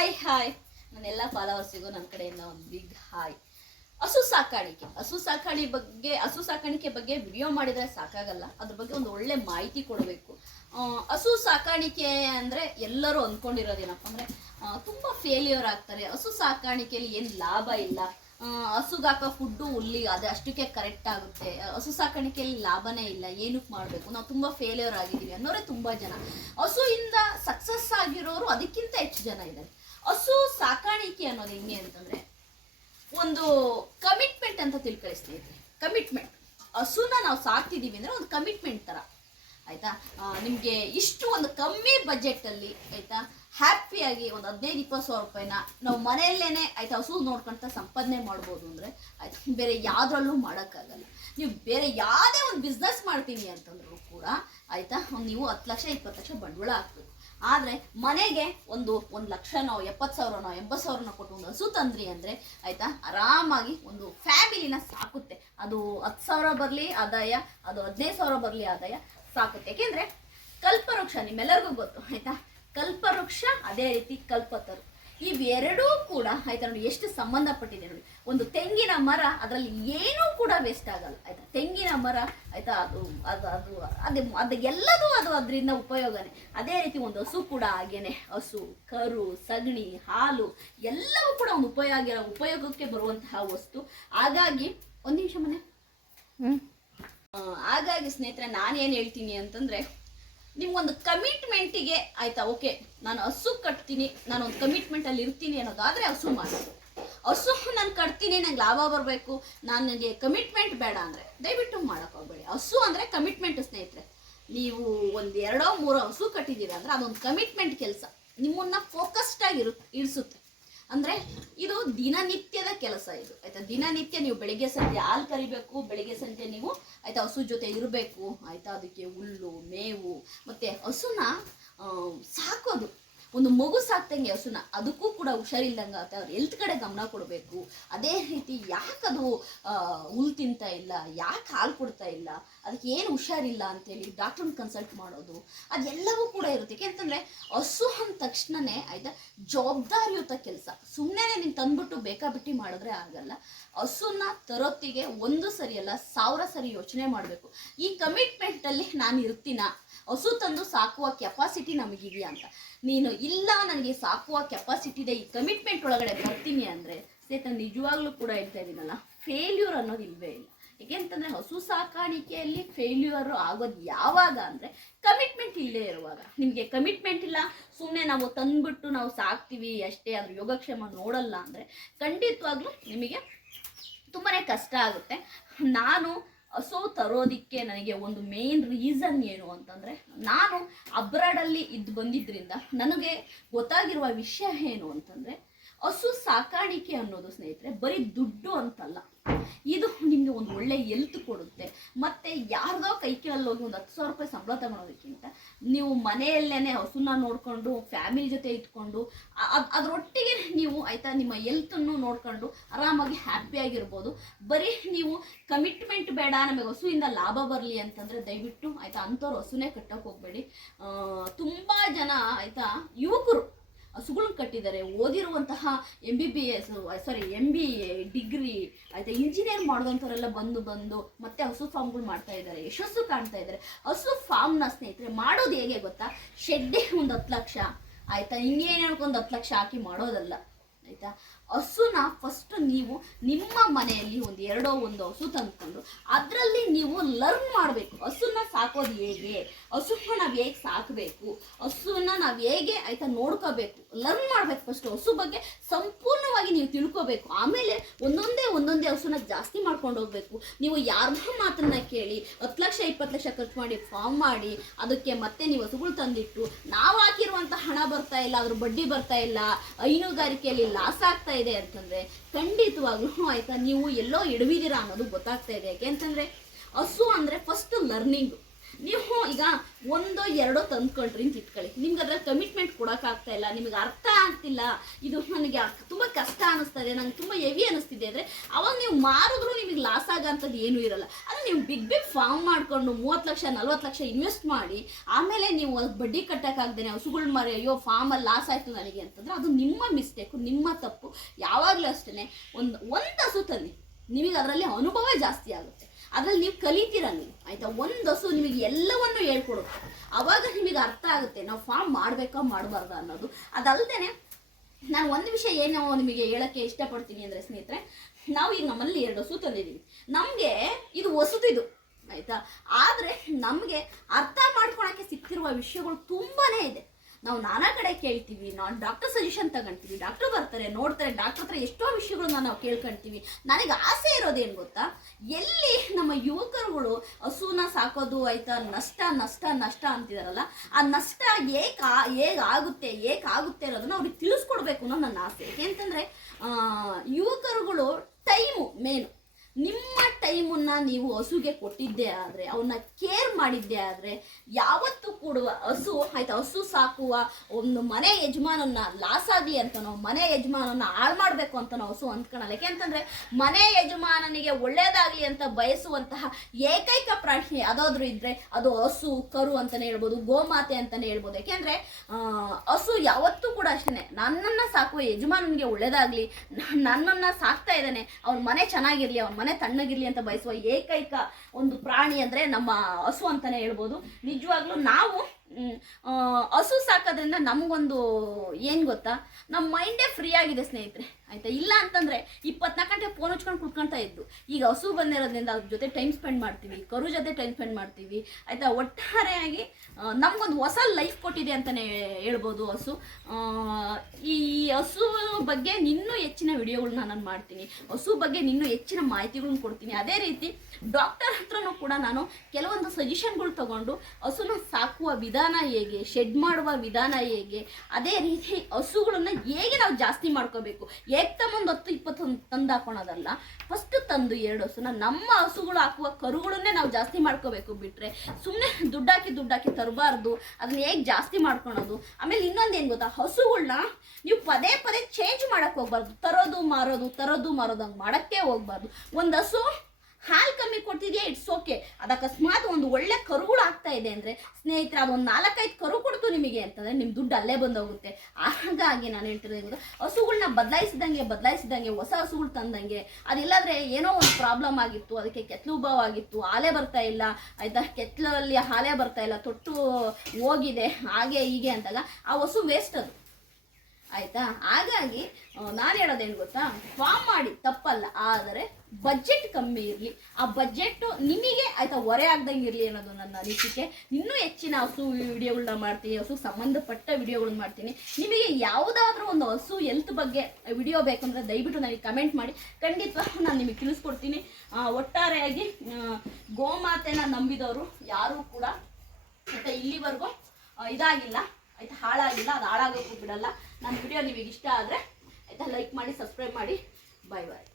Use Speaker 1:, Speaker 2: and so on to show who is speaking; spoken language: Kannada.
Speaker 1: ಹಾಯ್ ಹಾಯ್ ನನ್ನೆಲ್ಲ ಫಾಲೋವರ್ಸಿಗೂ ನನ್ನ ಕಡೆಯಿಂದ ಒಂದು ಬಿಗ್ ಹಾಯ್ ಹಸು ಸಾಕಾಣಿಕೆ. ಹಸು ಸಾಕಾಣಿ ಬಗ್ಗೆ, ಹಸು ಸಾಕಾಣಿಕೆ ಬಗ್ಗೆ ವಿಡಿಯೋ ಮಾಡಿದ್ರೆ ಸಾಕಾಗಲ್ಲ. ಅದ್ರ ಬಗ್ಗೆ ಒಂದು ಒಳ್ಳೆ ಮಾಹಿತಿ ಕೊಡಬೇಕು. ಹಸು ಸಾಕಾಣಿಕೆ ಅಂದರೆ ಎಲ್ಲರೂ ಅಂದ್ಕೊಂಡಿರೋದೇನಪ್ಪ ಅಂದರೆ ತುಂಬ ಫೇಲ್ಯೂರ್ ಆಗ್ತಾರೆ. ಹಸು ಸಾಕಾಣಿಕೆಯಲ್ಲಿ ಏನು ಲಾಭ ಇಲ್ಲ. ಹಸುಗಾಕೋ ಫುಡ್ಡು ಹುಲ್ಲಿ, ಅದು ಅಷ್ಟಕ್ಕೆ ಕರೆಕ್ಟ್ ಆಗುತ್ತೆ. ಹಸು ಸಾಕಾಣಿಕೆಯಲ್ಲಿ ಲಾಭನೇ ಇಲ್ಲ. ಏನಕ್ಕೆ ಮಾಡಬೇಕು? ನಾವು ತುಂಬ ಫೇಲ್ಯೂರ್ ಆಗಿದ್ದೀವಿ ಅನ್ನೋರೇ ತುಂಬ ಜನ. ಹಸುವಿಂದ ಸಕ್ಸಸ್ ಆಗಿರೋರು ಅದಕ್ಕಿಂತ ಹೆಚ್ಚು ಜನ ಇದ್ದಾರೆ. ಹಸು ಸಾಕಾಣಿಕೆ ಅನ್ನೋದು ಹೆಂಗೆ ಅಂತಂದರೆ ಒಂದು ಕಮಿಟ್ಮೆಂಟ್ ಅಂತ ತಿಳ್ಕೊಳ್ಳಿ ಸ್ನೇಹಿತರೆ ಕಮಿಟ್ಮೆಂಟ್ ಹಸುನ ನಾವು ಸಾಕ್ತಿದ್ದೀವಿ ಅಂದರೆ ಒಂದು ಕಮಿಟ್ಮೆಂಟ್ ಥರ ಆಯ್ತಾ? ನಿಮಗೆ ಇಷ್ಟು ಒಂದು ಕಮ್ಮಿ ಬಜೆಟಲ್ಲಿ ಆಯ್ತಾ? ಹ್ಯಾಪಿಯಾಗಿ ಒಂದು ಹದಿನೈದು, ಇಪ್ಪತ್ತು ಸಾವಿರ ರೂಪಾಯಿನ ನಾವು ಮನೆಯಲ್ಲೇನೆ, ಆಯ್ತಾ, ಹಸು ನೋಡ್ಕೊಂತ ಸಂಪಾದನೆ ಮಾಡ್ಬೋದು ಅಂದರೆ, ಆಯ್ತಾ? ಬೇರೆ ಯಾವುದ್ರಲ್ಲೂ ಮಾಡೋಕ್ಕಾಗಲ್ಲ. ನೀವು ಬೇರೆ ಯಾವುದೇ ಒಂದು ಬಿಸ್ನೆಸ್ ಮಾಡ್ತೀನಿ ಅಂತಂದ್ರೂ ಕೂಡ, ಆಯ್ತಾ? ನೀವು ಹತ್ತು ಲಕ್ಷ, ಇಪ್ಪತ್ತು ಲಕ್ಷ ಬಂಡವಾಳ ಹಾಕ್ಬೇಕು. ಆದರೆ ಮನೆಗೆ ಒಂದು ಒಂದು ಲಕ್ಷನೋ ಎಪ್ಪತ್ತು ಸಾವಿರನೋ ಎಂಬತ್ತು ಸಾವಿರನೋ ಕೊಟ್ಟು ಒಂದು ಹಸು ತಂದ್ರಿ ಅಂದರೆ ಆಯಿತಾ, ಆರಾಮಾಗಿ ಒಂದು ಫ್ಯಾಮಿಲಿನ ಸಾಕುತ್ತೆ. ಅದು ಹತ್ತು ಸಾವಿರ ಬರಲಿ ಆದಾಯ, ಅದು ಹದಿನೈದು ಸಾವಿರ ಬರಲಿ ಆದಾಯ ಸಾಕುತ್ತೆ. ಯಾಕೆಂದರೆ ಕಲ್ಪವೃಕ್ಷ ನಿಮ್ಮೆಲ್ಲರಿಗೂ ಗೊತ್ತು, ಆಯಿತಾ? ಕಲ್ಪವೃಕ್ಷ ಅದೇ ರೀತಿ ಕಲ್ಪತರು. ಇವೆರಡೂ ಕೂಡ ಆಯ್ತಾ ನೋಡಿ ಎಷ್ಟು ಸಂಬಂಧಪಟ್ಟಿದೆ ನೋಡಿ. ಒಂದು ತೆಂಗಿನ ಮರ ಅದರಲ್ಲಿ ಏನೂ ಕೂಡ ವೇಸ್ಟ್ ಆಗಲ್ಲ ಆಯ್ತಾ. ತೆಂಗಿನ ಮರ ಆಯ್ತಾ ಅದು ಅದು ಅದು ಅದೇ ಅದು ಎಲ್ಲದೂ ಅದು ಅದರಿಂದ ಉಪಯೋಗನೇ. ಅದೇ ರೀತಿ ಒಂದು ಹಸು ಕೂಡ ಹಾಗೇನೆ. ಹಸು ಕರು ಸಗಣಿ ಹಾಲು ಎಲ್ಲವೂ ಕೂಡ ಒಂದು ಉಪಯೋಗ ಉಪಯೋಗಕ್ಕೆ ಬರುವಂತಹ ವಸ್ತು. ಹಾಗಾಗಿ ಒಂದು ನಿಮಿಷ ಮನೆ. ಹ್ಮ್. ಹಾಗಾಗಿ ಸ್ನೇಹಿತರೆ ನಾನೇನು ಹೇಳ್ತೀನಿ ಅಂತಂದ್ರೆ ನಿಮ್ಗೊಂದು ಕಮಿಟ್ಮೆಂಟಿಗೆ ಆಯ್ತಾ ಓಕೆ ನಾನು ಹಸು ಕಟ್ತೀನಿ ನಾನು ಒಂದು ಕಮಿಟ್ಮೆಂಟಲ್ಲಿ ಇರ್ತೀನಿ ಅನ್ನೋದಾದ್ರೆ ಹಸು ಮಾಡಿ ಹಸು ನಾನು ಕಟ್ತೀನಿ, ನಂಗೆ ಲಾಭ ಬರಬೇಕು, ನಾನು ನನಗೆ ಕಮಿಟ್ಮೆಂಟ್ ಬೇಡ ಅಂದರೆ, ದಯವಿಟ್ಟು ಹೋಗ್ಬೇಡಿ. ಹಸು ಅಂದರೆ ಕಮಿಟ್ಮೆಂಟ್ ಸ್ನೇಹಿತರೆ. ನೀವು ಒಂದು ಎರಡೋ ಮೂರೋ ಹಸು ಕಟ್ಟಿದ್ದೀರಾ ಅಂದರೆ ಅದೊಂದು ಕಮಿಟ್ಮೆಂಟ್ ಕೆಲಸ. ನಿಮ್ಮನ್ನ ಫೋಕಸ್ಡ್ ಆಗಿ ಇರು ಇರಿಸುತ್ತೆ. ಅಂದ್ರೆ ಇದು ದಿನನಿತ್ಯದ ಕೆಲಸ ಇದು. ಆಯ್ತಾ? ದಿನನಿತ್ಯ ನೀವು ಬೆಳಿಗ್ಗೆ ಸಂಜೆ ಹಾಲು ಕರಿಬೇಕು, ಬೆಳಿಗ್ಗೆ ಸಂಜೆ ನೀವು ಆಯ್ತಾ ಹಸು ಜೊತೆ ಇರಬೇಕು. ಆಯ್ತಾ? ಅದಕ್ಕೆ ಹುಲ್ಲು, ಮೇವು, ಮತ್ತೆ ಹಸುನ ಸಾಕೋದು. ಒಂದು ಮಗು ಸಾಕ್ತಂಗೆ ಹಸುನ ಅದಕ್ಕೂ ಕೂಡ ಹುಷಾರಿಲ್ದಂಗೆ ಆಗುತ್ತೆ. ಅವ್ರ ಎಲ್ತ್ ಕಡೆ ಗಮನ ಕೊಡಬೇಕು. ಅದೇ ರೀತಿ ಯಾಕದು ಅದು ಹುಲ್ ತಿಂತಾ ಇಲ್ಲ? ಯಾಕೆ ಹಾಲು ಕೊಡ್ತಾ ಇಲ್ಲ? ಅದಕ್ಕೆ ಏನು ಹುಷಾರಿಲ್ಲ ಅಂತೇಳಿ ಡಾಕ್ಟ್ರನ್ನ ಕನ್ಸಲ್ಟ್ ಮಾಡೋದು. ಅದೆಲ್ಲವೂ ಕೂಡ ಇರುತ್ತೆ. ಯಾಕೆಂತಂದರೆ ಹಸು ಅಂದ ತಕ್ಷಣನೇ ಆಯಿತಾ ಜವಾಬ್ದಾರಿಯುತ ಕೆಲಸ. ಸುಮ್ಮನೆ ನೀನು ತಂದ್ಬಿಟ್ಟು ಬೇಕಾಬಿಟ್ಟಿ ಮಾಡಿದ್ರೆ ಆಗಲ್ಲ. ಹಸುನ ತರೋತ್ತಿಗೆ ಒಂದು ಸರಿ ಅಲ್ಲ, ಸಾವಿರ ಸರಿ ಯೋಚನೆ ಮಾಡಬೇಕು. ಈ ಕಮಿಟ್ಮೆಂಟಲ್ಲಿ ನಾನು ಇರ್ತೀನ? ಹಸು ತಂದು ಸಾಕುವ ಕೆಪಾಸಿಟಿ ನಮಗಿದೆಯಾ ಅಂತ. ನೀನು ಇಲ್ಲ, ನನಗೆ ಸಾಕುವ ಕೆಪಾಸಿಟಿ ಇದೆ, ಈ ಕಮಿಟ್ಮೆಂಟ್ ಒಳಗಡೆ ಬರ್ತೀನಿ ಅಂದರೆ ಸ್ನೇಹಿತ ನಿಜವಾಗ್ಲೂ ಕೂಡ ಹೇಳ್ತಾ ಇದ್ದೀನಲ್ಲ ಫೇಲ್ಯೂರ್ ಅನ್ನೋದು ಇಲ್ಲವೇ ಇಲ್ಲ. ಏಕೆಂತಂದರೆ ಹಸು ಸಾಕಾಣಿಕೆಯಲ್ಲಿ ಫೇಲ್ಯೂರ್ ಆಗೋದು ಯಾವಾಗ ಅಂದರೆ ಕಮಿಟ್ಮೆಂಟ್ ಇಲ್ಲೇ ಇರುವಾಗ. ನಿಮಗೆ ಕಮಿಟ್ಮೆಂಟ್ ಇಲ್ಲ ಸುಮ್ಮನೆ ನಾವು ತಂದ್ಬಿಟ್ಟು ನಾವು ಸಾಕ್ತೀವಿ, ಅಷ್ಟೇ ಅದ್ರ ಯೋಗಕ್ಷೇಮ ನೋಡಲ್ಲ ಅಂದರೆ, ಖಂಡಿತವಾಗ್ಲೂ ನಿಮಗೆ ತುಂಬಾ ಕಷ್ಟ ಆಗುತ್ತೆ. ನಾನು ಹಸು ತರೋದಿಕ್ಕೆ ನನಗೆ ಒಂದು ಮೇನ್ ರೀಸನ್ ಏನು ಅಂತಂದರೆ, ನಾನು ಅಬ್ರಾಡಲ್ಲಿ ಇದ್ದು ಬಂದಿದ್ದರಿಂದ ನನಗೆ ಗೊತ್ತಾಗಿರುವ ವಿಷಯ ಏನು ಅಂತಂದರೆ ಹಸು ಸಾಕಾಣಿಕೆ ಅನ್ನೋದು ಸ್ನೇಹಿತರೆ, ಬರೀ ದುಡ್ಡು ಅಂತಲ್ಲ. ಇದು ನಿಮಗೆ ಒಂದು ಒಳ್ಳೆ ಎಲ್ತ್ ಕೊಡುತ್ತೆ. ಮತ್ತೆ ಯಾರ್ದೋ ಕೈ ಕೆಳಲ್ಲಿ ಒಂದು ಹತ್ತು ಸಾವಿರ ರೂಪಾಯಿ ಸಂಬಳ ತಗೊಳೋದಕ್ಕಿಂತ ನೀವು ಮನೆಯಲ್ಲೇನೆ ಹಸುನ ನೋಡಿಕೊಂಡು ಫ್ಯಾಮಿಲಿ ಜೊತೆ ಇಟ್ಕೊಂಡು ಅದರೊಟ್ಟಿಗೆ ನೀವು ಆಯ್ತಾ ನಿಮ್ಮ ಹೆಲ್ತನ್ನು ನೋಡ್ಕೊಂಡು ಆರಾಮಾಗಿ ಹ್ಯಾಪಿಯಾಗಿರ್ಬೋದು ಬರೀ ನೀವು ಕಮಿಟ್ಮೆಂಟ್ ಬೇಡ, ನಮಗೆ ಹಸುವಿಂದ ಲಾಭ ಬರಲಿ ಅಂತಂದ್ರೆ ದಯವಿಟ್ಟು ಆಯ್ತಾ ಅಂಥವ್ರು ಹಸುನೇ ಕಟ್ಟಕ್ಕೆ ಹೋಗ್ಬೇಡಿ. ತುಂಬಾ ಜನ ಆಯ್ತಾ ಯುವಕರು ಹಸುಗಳನ್ನ ಕಟ್ಟಿದ್ದಾರೆ. ಓದಿರುವಂತಹ M B B S sorry M B A degree ಆಯ್ತಾ ಇಂಜಿನಿಯರ್ ಮಾಡಿದಂಥವರೆಲ್ಲ ಬಂದು ಬಂದು ಮತ್ತೆ ಹಸು ಫಾರ್ಮ್ಗಳು ಮಾಡ್ತಾ ಇದ್ದಾರೆ. ಯಶಸ್ಸು ಕಾಣ್ತಾ ಇದ್ದಾರೆ. ಹಸು ಫಾರ್ಮ್ನ ಸ್ನೇಹಿತರೆ, ಮಾಡೋದು ಹೇಗೆ ಗೊತ್ತಾ? ಶೆಡ್ಡೆ ಒಂದು ಹತ್ತು ಲಕ್ಷ, ಆಯ್ತಾ, ಇನ್ನೇನು ಒಂದು ಹತ್ತು ಲಕ್ಷ ಹಾಕಿ ಮಾಡೋದಲ್ಲ, ಆಯ್ತಾ? ಹಸುನ ಫಸ್ಟ್ ನೀವು ನಿಮ್ಮ ಮನೆಯಲ್ಲಿ ಒಂದು ಎರಡೋ ಒಂದು ಹಸು ತಂದ್ಕೊಂಡು ಅದರಲ್ಲಿ ನೀವು ಲರ್ನ್ ಮಾಡಬೇಕು. ಹಸುನ ಸಾಕೋದು ಹೇಗೆ? ಹಸುನ ನಾವು ಹೇಗೆ ಸಾಕಬೇಕು? ಹಸುನ ನಾವು ಹೇಗೆ ಆಯ್ತಾ ನೋಡ್ಕೋಬೇಕು? ಲರ್ನ್ ಮಾಡ್ಬೇಕು ಫಸ್ಟ್ ಹಸು ಬಗ್ಗೆ ಸಂಪೂರ್ಣವಾಗಿ ನೀವು ತಿಳ್ಕೋಬೇಕು. ಆಮೇಲೆ ಒಂದೊಂದೇ ಒಂದೊಂದೇ ಹಸುನ ಜಾಸ್ತಿ ಮಾಡ್ಕೊಂಡು ಹೋಗ್ಬೇಕು. ನೀವು ಯಾರ್ದೋ ಮಾತನ್ನ ಕೇಳಿ, ಹತ್ತು ಲಕ್ಷ, ಇಪ್ಪತ್ತು ಲಕ್ಷ ಖರ್ಚು ಮಾಡಿ ಫಾರ್ಮ್ ಮಾಡಿ, ಅದಕ್ಕೆ ಮತ್ತೆ ನೀವು ಹಸುಗಳು ತಂದಿಟ್ಟು, ನಾವು ಹಾಕಿರುವಂಥ ಹಣ ಬರ್ತಾ ಇಲ್ಲ, ಅದ್ರ ಬಡ್ಡಿ ಬರ್ತಾ ಇಲ್ಲ, ಹೈನುಗಾರಿಕೆಯಲ್ಲಿ ಲಾಸ್ ಆಗ್ತಾ ಇದೆ ಅಂತಂದ್ರೆ ಖಂಡಿತವಾಗ್ಲೂ ಆಯ್ತಾ, ನೀವು ಎಲ್ಲೋ ಎಡವಿದ್ದೀರಾ ಅನ್ನೋದು ಗೊತ್ತಾಗ್ತಾ ಇದೆ. ಯಾಕೆಂತಂದ್ರೆ ಹಸು ಅಂದ್ರೆ ಫಸ್ಟ್ ಲರ್ನಿಂಗ್ ನೀವು ಈಗ ಒಂದೋ, ಎರಡೋ ತಂದ್ಕೊಂಡ್ರಿ ಅಂತ ಇಟ್ಕೊಳ್ಳಿ. ನಿಮ್ಗೆ ಅದ್ರ ಕಮಿಟ್ಮೆಂಟ್ ಕೊಡೋಕ್ಕಾಗ್ತಾ ಇಲ್ಲ, ನಿಮ್ಗೆ ಅರ್ಥ ಆಗ್ತಿಲ್ಲ. ಇದು ನನಗೆ ತುಂಬ ಕಷ್ಟ ಅನಿಸ್ತಾ ಇದೆ, ನಂಗೆ ತುಂಬ ಹೆವಿ ಅನಿಸ್ತಿದೆ ಅಂದರೆ, ಅವಾಗ ನೀವು ಮಾರಿದ್ರು ನಿಮಗೆ ಲಾಸ್ ಆಗೋಂಥದ್ದು ಏನೂ ಇರಲ್ಲ. ಅದು ನೀವು ಬಿಗ್ ಬಿಗ್ ಫಾರ್ಮ್ ಮಾಡಿಕೊಂಡು ಮೂವತ್ತು ಲಕ್ಷ, ನಲ್ವತ್ತು ಲಕ್ಷ ಇನ್ವೆಸ್ಟ್ ಮಾಡಿ, ಆಮೇಲೆ ನೀವು ಅದಕ್ಕೆ ಬಡ್ಡಿ ಕಟ್ಟೋಕ್ಕಾಗ್ದೇನೆ ಹಸುಗಳು ಮಾರಿ, ಅಯ್ಯೋ ಫಾರ್ಮಲ್ಲಿ ಲಾಸ್ ಆಯಿತು ನನಗೆ ಅಂತಂದರೆ, ಅದು ನಿಮ್ಮ ಮಿಸ್ಟೇಕು ನಿಮ್ಮ ತಪ್ಪು. ಯಾವಾಗಲೂ ಅಷ್ಟೇ ಒಂದು ಒಂದು ಹಸು ತನ್ನಿ ನಿಮಗೆ ಅದರಲ್ಲಿ ಅನುಭವ ಜಾಸ್ತಿ ಆಗುತ್ತೆ. ಅದ್ರಲ್ಲಿ ನೀವು ಕಲಿತೀರ ನೀವು, ಆಯ್ತಾ? ಒಂದು ಹಸು ನಿಮಗೆ ಎಲ್ಲವನ್ನು ಹೇಳ್ಕೊಡುತ್ತೆ. ಅವಾಗ ನಿಮಗೆ ಅರ್ಥ ಆಗುತ್ತೆ, ನಾವು ಫಾರ್ಮ್ ಮಾಡಬೇಕಾ ಮಾಡಬಾರ್ದ ಅನ್ನೋದು. ಅದಲ್ಲದೆ ನಾನು ಒಂದು ವಿಷಯ ಏನು ನಿಮಗೆ ಹೇಳಕ್ಕೆ ಇಷ್ಟಪಡ್ತೀನಿ ಅಂದರೆ ಸ್ನೇಹಿತರೆ, ನಾವು ಈಗ ನಮ್ಮಲ್ಲಿ ಎರಡು ಹಸು ತಂದಿದ್ದೀವಿ ನಮಗೆ ಇದು ಹೊಸದಿದು, ಆಯ್ತಾ? ಆದರೆ ನಮಗೆ ಅರ್ಥ ಮಾಡ್ಕೊಳಕ್ಕೆ ಸಿಕ್ತಿರುವ ವಿಷಯಗಳು ತುಂಬಾನೇ ಇದೆ. ನಾವು ನಾನಾ ಕಡೆ ಕೇಳ್ತೀವಿ ನಾನು ಡಾಕ್ಟರ್ ಸಜೆಷನ್ ತಗೊಂತೀವಿ ಡಾಕ್ಟರ್ ಬರ್ತಾರೆ ನೋಡ್ತಾರೆ ಡಾಕ್ಟರ್ ಹತ್ರ ಎಷ್ಟೋ ವಿಷಯಗಳನ್ನ ನಾವು ಕೇಳ್ಕೊಳ್ತೀವಿ ನನಗೆ ಆಸೆ ಇರೋದೇನು ಗೊತ್ತಾ? ಎಲ್ಲಿ ನಮ್ಮ ಯುವಕರುಗಳು ಹಸುನ ಸಾಕೋದು ಆಯ್ತಾ ನಷ್ಟ ನಷ್ಟ ನಷ್ಟ ಅಂತಿದಾರಲ್ಲ ಆ ನಷ್ಟ ಏಕೆ ಹೇಗಾಗುತ್ತೆ ಹೇಗ್ ಆಗುತ್ತೆ ಅನ್ನೋದನ್ನ ಅವ್ರಿಗೆ ತಿಳಿಸ್ಕೊಡ್ಬೇಕು ಅನ್ನೋ ನನ್ನ ಆಸೆ. ಯಾಕೆಂತಂದ್ರೆ ಆ, ಯುವಕರುಗಳು ಟೈಮು ಮೇನು ನಿಮ್ಮ ಟೈಮನ್ನ ನೀವು ಹಸುಗೆ ಕೊಟ್ಟಿದ್ದೆ ಆದರೆ ಅವನ್ನ ಕೇರ್ ಮಾಡಿದ್ದೆ ಆದರೆ, ಯಾವತ್ತೂ ಕೂಡ ಹಸು, ಆಯ್ತಾ, ಹಸು ಸಾಕುವ ಒಂದು ಮನೆ ಯಜಮಾನನ್ನ ಲಾಸ್ ಆಗಲಿ ಅಂತನೋ ಮನೆ ಯಜಮಾನನ್ನ ಹಾಳು ಮಾಡಬೇಕು ಅಂತನೋ ಹಸು ಅಂದ್ಕೊಳಲ್ಲ. ಯಾಕೆಂತಂದ್ರೆ, ಮನೆ ಯಜಮಾನನಿಗೆ ಒಳ್ಳೆಯದಾಗಲಿ ಅಂತ ಬಯಸುವಂತಹ ಏಕೈಕ ಪ್ರಾಣಿ ಯಾವುದಾದ್ರೂ ಇದ್ರೆ ಅದು ಹಸು, ಕರು ಅಂತಲೇ ಹೇಳ್ಬೋದು, ಗೋಮಾತೆ ಅಂತಲೇ ಹೇಳ್ಬೋದು. ಯಾಕೆಂದ್ರೆ ಹಸು ಯಾವತ್ತೂ ಕೂಡ ಅಷ್ಟೇ ನನ್ನನ್ನು ಸಾಕುವ ಯಜಮಾನನಿಗೆ ಒಳ್ಳೆಯದಾಗಲಿ ನನ್ನನ್ನ ಸಾಕ್ತಾ ಇದ್ದಾನೆ, ಅವ್ನ ಮನೆ ಚೆನ್ನಾಗಿರಲಿ, ಅವ್ನ ಮನೆ ತಣ್ಣಗಿರ್ಲಿ ಅಂತ ಬಯಸುವ ಏಕೈಕ ಒಂದು ಪ್ರಾಣಿ ಅಂದ್ರೆ ನಮ್ಮ ಹಸು ಅಂತಾನೆ ಹೇಳ್ಬೋದು. ನಿಜವಾಗ್ಲೂ ನಾವು ಹಸು ಸಾಕೋದ್ರಿಂದ ನಮಗೊಂದು ಏನು ಗೊತ್ತಾ? ನಮ್ಮ ಮೈಂಡೇ ಫ್ರೀ ಆಗಿದೆ ಸ್ನೇಹಿತರೆ. ಆಯಿತಾ? ಇಲ್ಲ ಅಂತಂದರೆ ಇಪ್ಪತ್ನಾಲ್ಕು ಗಂಟೆ ಫೋನ್ ಹಚ್ಕೊಂಡು ಕುತ್ಕೊಳ್ತಾ ಇದ್ದು. ಈಗ ಹಸು ಬಂದಿರೋದ್ರಿಂದ ಅದ್ರ ಜೊತೆ ಟೈಮ್ ಸ್ಪೆಂಡ್ ಮಾಡ್ತೀವಿ. ಕರು ಜೊತೆ ಟೈಮ್ ಸ್ಪೆಂಡ್ ಮಾಡ್ತೀವಿ. ಆಯಿತಾ? ಒಟ್ಟಾರೆಯಾಗಿ ನಮಗೊಂದು ಹೊಸ ಲೈಫ್ ಕೊಟ್ಟಿದೆ ಅಂತಲೇ ಹೇಳ್ಬೋದು ಹಸು. ಈ ಹಸು ಬಗ್ಗೆ ಇನ್ನೂ ಹೆಚ್ಚಿನ ವಿಡಿಯೋಗಳನ್ನ ನಾನು ಮಾಡ್ತೀನಿ. ಹಸು ಬಗ್ಗೆ ಇನ್ನೂ ಹೆಚ್ಚಿನ ಮಾಹಿತಿಗಳನ್ನ ಕೊಡ್ತೀನಿ. ಅದೇ ರೀತಿ ಡಾಕ್ಟರ್ ಹತ್ರನೂ ಕೂಡ ನಾನು ಕೆಲವೊಂದು ಸಜೆಷನ್ಗಳು ತಗೊಂಡು ಹಸುನ ಸಾಕುವ ವಿಧಾನ ಹೇಗೆ ಶೆಡ್ ಮಾಡುವ ವಿಧಾನ ಹೇಗೆ, ಅದೇ ರೀತಿ ಹಸುಗಳನ್ನ ಹೇಗೆ ನಾವು ಜಾಸ್ತಿ ಮಾಡ್ಕೋಬೇಕು? ಏಕ್ತಮೊಂದು ಹತ್ತು, ಇಪ್ಪತ್ತು ತಂದು ಹಾಕೊಳೋದಲ್ಲ ಫಸ್ಟ್ ತಂದು ಎರಡು ಹಸುನ ನಮ್ಮ ಹಸುಗಳು ಹಾಕುವ ಕರುಗಳನ್ನೇ ನಾವು ಜಾಸ್ತಿ ಮಾಡ್ಕೋಬೇಕು ಬಿಟ್ರೆ ಸುಮ್ಮನೆ ದುಡ್ಡಾಕಿ ದುಡ್ಡಾಕಿ ತರಬಾರ್ದು, ಅದನ್ನ ಹೇಗೆ ಜಾಸ್ತಿ ಮಾಡ್ಕೊಳೋದು? ಆಮೇಲೆ ಇನ್ನೊಂದು ಏನು ಗೊತ್ತಾ? ಹಸುಗಳನ್ನ ನೀವು ಪದೇ ಪದೇ ಚೇಂಜ್ ಮಾಡಕ್ ಹೋಗ್ಬಾರ್ದು, ತರೋದು ಮಾರೋದು ತರೋದು ಮಾರೋದು ಹಂಗೆ ಮಾಡಕ್ಕೆ ಹೋಗ್ಬಾರ್ದು. ಒಂದು ಹಸು ಹಾಲು ಕಮ್ಮಿ ಕೊಡ್ತಿದ್ಯಾ? ಇಟ್ಸ್ ಓಕೆ ಅದು ಅಕಸ್ಮಾತ್ ಒಂದು ಒಳ್ಳೆ ಕರುಗಳು ಆಗ್ತಾ ಇದೆ ಅಂದರೆ, ಸ್ನೇಹಿತರೆ, ಅದೊಂದು ನಾಲ್ಕೈದು ಕರು ಕೊಡ್ತು ನಿಮಗೆ ಅಂತಂದರೆ ನಿಮ್ಮ ದುಡ್ಡು ಅಲ್ಲೇ ಬಂದೋಗುತ್ತೆ. ಹಾಗಾಗಿ ನಾನು ಹೇಳ್ತಿರೋದು ಹಸುಗಳನ್ನ ಬದಲಾಯಿಸಿದಂಗೆ ಬದಲಾಯಿಸಿದಂಗೆ, ಹೊಸ ಹಸುಗಳು ತಂದಂಗೆ, ಅದಿಲ್ಲಾದ್ರೆ ಏನೋ ಒಂದು ಪ್ರಾಬ್ಲಮ್ ಆಗಿತ್ತು, ಅದಕ್ಕೆ ಕೆತ್ತಲು ಆಗಿತ್ತು, ಹಾಲೇ ಬರ್ತಾ ಇಲ್ಲ, ಆಯ್ತಾ? ಕೆತ್ತಲಲ್ಲಿ ಹಾಲೇ ಬರ್ತಾ ಇಲ್ಲ, ತೊಟ್ಟು ಹೋಗಿದೆ, ಹಾಗೆ ಹೀಗೆ ಅಂದಾಗ ಆ ಹಸು ವೇಸ್ಟ್ ಅದು. ಆಯ್ತಾ? ಹಾಗಾಗಿ ನಾನು ಹೇಳೋದೇನು ಗೊತ್ತಾ? ಫಾರ್ಮ್ ಮಾಡಿ ತಪ್ಪಲ್ಲ, ಆದರೆ ಬಜೆಟ್ ಕಮ್ಮಿ ಇರಲಿ. ಆ ಬಜೆಟ್ ನಿಮಗೆ ಆಯ್ತಾ ಹೊರೆ ಆಗ್ದಂಗೆ ಇರಲಿ ಅನ್ನೋದು ನನ್ನ ಅನಿಸಿಕೆ. ಇನ್ನೂ ಹೆಚ್ಚಿನ ಹಸು ವಿಡಿಯೋಗಳನ್ನ ಮಾಡ್ತೀನಿ, ಹಸು ಸಂಬಂಧಪಟ್ಟ ವಿಡಿಯೋಗಳನ್ನ ಮಾಡ್ತೀನಿ. ನಿಮಗೆ ಯಾವುದಾದ್ರೂ ಒಂದು ಹಸು ಎಲ್ತ್ ಬಗ್ಗೆ ವಿಡಿಯೋ ಬೇಕಂದ್ರೆ ದಯವಿಟ್ಟು ನನಗೆ ಕಮೆಂಟ್ ಮಾಡಿ. ಖಂಡಿತ ನಾನು ನಿಮಗೆ ತಿಳಿಸ್ಕೊಡ್ತೀನಿ. ಒಟ್ಟಾರೆಯಾಗಿ ಗೋಮಾತೆನ ನಂಬಿದವರು ಯಾರೂ ಕೂಡ ಮತ್ತೆ ಇಲ್ಲಿವರೆಗೂ ಇದಾಗಿಲ್ಲ. ಆಯ್ತಾ, ಹಾಳಾಗಿಲ್ಲ, ಅದು ಹಾಳಾಗೋಕ್ಕೂ ಬಿಡಲ್ಲ. ನನ್ನ ವಿಡಿಯೋ ನಿಮಗೆ ಇಷ್ಟ ಆದರೆ ಆಯಿತಾ ಲೈಕ್ ಮಾಡಿ ಸಬ್ಸ್ಕ್ರೈಬ್ ಮಾಡಿ. ಬಾಯ್ ಬಾಯ್